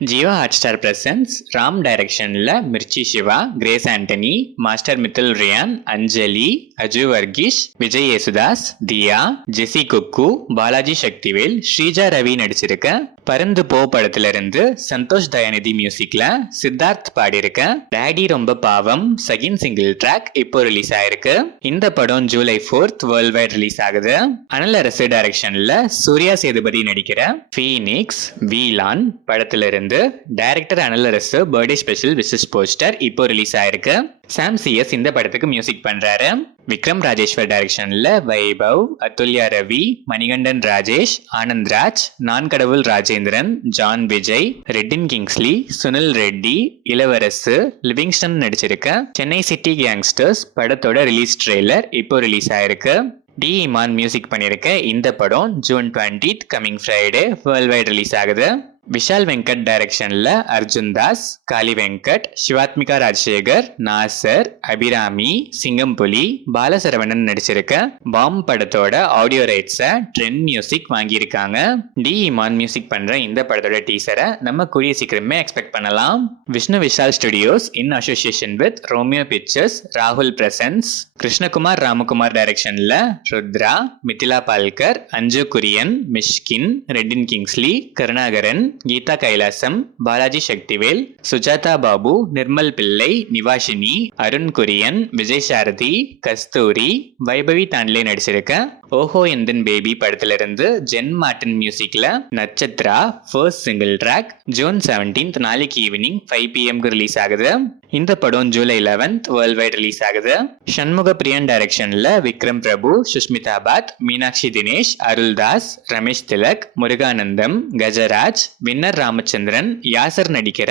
Jio Hotstar presents Ram டைரக்ஷன்ல Mirchi Shiva, Grace Antony, master Mithul Ryan, Anjali, Aju Varghese, Vijay Yesudas, Diya, Jessie Kukku, Balaji Sakthivel, Sreeja Ravi நடிச்சிருக்க பருந்து போ படத்துல இருந்து சந்தோஷ் தயாநிதி மியூசிக்ல சித்தார்த் பாடியிருக்க டேடி ரொம்ப பாவம் செகண்ட் சிங்கிள் ட்ராக் இப்போ ரிலீஸ் ஆயிருக்கு. இந்த படம் July 4th world wide release ஆகுது. அனல் அரசு டைரக்ஷன்ல சூர்யா சேதுபதி நடிக்கிற ஃபீனிக்ஸ் வீலான் படத்துல இருந்து டைரக்டர் அனல் அரசு பர்த்டே ஸ்பெஷல் விஷஸ் போஸ்டர் இப்போ ரிலீஸ் ஆயிருக்கு. சாம் சிஎஸ் இந்த படத்துக்கு மியூசிக் பண்றாரு. விக்ரம் ராஜேஸ்வர் டைரக்ஷன்ல வைபவ், அதுல்யா ரவி, மணிகண்டன் ராஜேஷ், ஆனந்த் ராஜ், நான் கடவுள் ராஜேந்திரன், ஜான் விஜய், ரெட்டின் கிங்ஸ்லி, சுனில் ரெட்டி, இளவரசு, லிவிங்ஸ்டன் நடிச்சிருக்க சென்னை சிட்டி கேங்ஸ்டர்ஸ் படத்தோட ரிலீஸ் ட்ரெய்லர் இப்போ ரிலீஸ் ஆயிருக்கு. டி இமான் மியூசிக் பண்ணியிருக்க இந்த படம் June 20th coming Friday world wide release ஆகுது. விஷால் வெங்கட் டைரக்ஷன்ல அர்ஜுன் தாஸ், காளி வெங்கட், சிவாத்மிகா ராஜசேகர், நாசர், அபிராமி, சிங்கம்புலி, பாலசரவணன் நடிச்சிருக்க பாம் படத்தோட ஆடியோ ரைட்ஸை ட்ரெண்ட் மியூசிக் வாங்கியிருக்காங்க. டி இமான் மியூசிக் பண்ற இந்த படத்தோட டீசரை நம்ம கூடிய சீக்கிரமே எக்ஸ்பெக்ட் பண்ணலாம். Vishnu Vishal studios in association with Romeo pictures, ராகுல் பிரசன்ஸ், கிருஷ்ணகுமார் ராமகுமார் டைரக்ஷன்ல ருத்ரா, மிதிலா பால்கர், அஞ்சு குரியன், மிஷ்கின், ரெட்டின் கிங்ஸ்லி, கருணாகரன், கீதா கைலாசம், பாலாஜி சக்திவேல், சுஜாதா பாபு, நிர்மல் பிள்ளை, நிவாஷினி, அருண் குரியன், விஜய் சாரதி, கஸ்தூரி, வைபவி தாண்ட்லே நடிச்சிருக்க ஓஹோ எந்தன் பேபி படத்துல இருந்து ஜென் மார்டின் மியூசிக்ல Natchathra first single track June 17th நாளைக்கு ஈவினிங் 5 PM ரிலீஸ் ஆகுது. இந்த படம் July 11th world wide release ஆகுது. சண்முக பிரியன் டைரக்ஷன்ல விக்ரம் பிரபு, சுஷ்மிதா பாத், மீனாட்சி தினேஷ், அருள்தாஸ், ரமேஷ் திலக், முருகானந்தம், கஜராஜ், வின்னர் ராமச்சந்திரன், யாசர் நடிக்கிற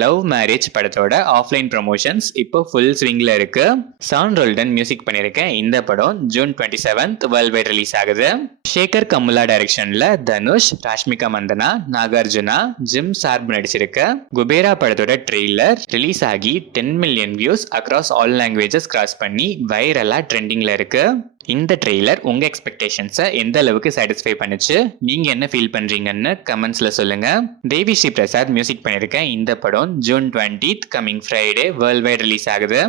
லவ் மேரேஜ் படத்தோட ஆஃப்லைன் ப்ரமோஷன்ஸ் இப்போ ஃபுல் ஸ்விங்ல இருக்கு. சான் ரோல்டன் மியூசிக் பண்ணியிருக்க இந்த படம் June 27th world wide release ஆகுது. சேகர் கமுலா டைரக்ஷன்ல தனுஷ், ராஷ்மிகா மந்தனா, நாகார்ஜுனா, ஜிம் சார்ப் நடிச்சிருக்க குபேரா படத்தோட ட்ரெய்லர் ரிலீஸ் ஆகி 10 million views across all languages cross பண்ணி வைரலா ட்ரெண்டிங்ல இருக்கு. இந்த ட்ரெய்லர் உங்க எக்ஸ்பெக்டேஷன்ஸை எந்த அளவுக்கு சாட்டிஸ்ஃபை பண்ணுச்சு, நீங்க என்ன ஃபீல் பண்றீங்கன்னு கமெண்ட்ஸ்ல சொல்லுங்க. தேவி ஸ்ரீ பிரசாத் மியூசிக் பண்ணிருக்க இந்த படம் June 20th coming Friday world wide release ஆகுது.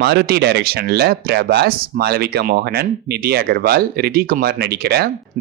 மாருதி டைரக்ஷன்ல பிரபாஸ், மாளவிகா மோகனன், நிதி அகர்வால், ரிதி குமார் நடிக்கிற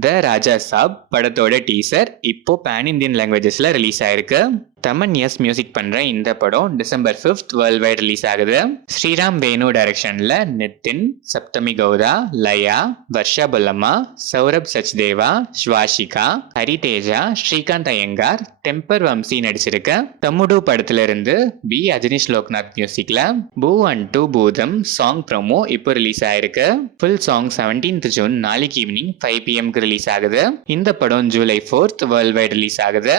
த ராஜா சாப் படத்தோட டீசர் இப்போ பேன் இந்தியன் லாங்குவேஜஸ்ல ரிலீஸ் ஆயிருக்கு. தமன் எஸ் மியூசிக் பண்ற இந்த படம் December 5th world wide release ஆகுது. ஸ்ரீராம் வேணு டைரக்ஷன்ல நித்தின், சப்தமி கௌதா, லயா, வர்ஷா பொல்லம்மா, சௌரப் சச்தேவா, ஸ்வாஷிகா, ஹரிதேஜா, ஸ்ரீகாந்த் ஐயங்கார், டெம்பர் வம்சி நடிச்சிருக்க தம்முடு படத்துல இருந்து பி அஜனிஷ் லோக்நாத் மியூசிக்ல பூ அண்ட் டூ பூதம் சாங் ப்ரோமோ இப்போ ரிலீஸ் ஆயிருக்கு. ஃபுல் சாங் 17th ஜூன் நாளைக்கு ஈவினிங் 5 PM ரிலீஸ் ஆகுது. இந்த படம் July 4th world wide release ஆகுது.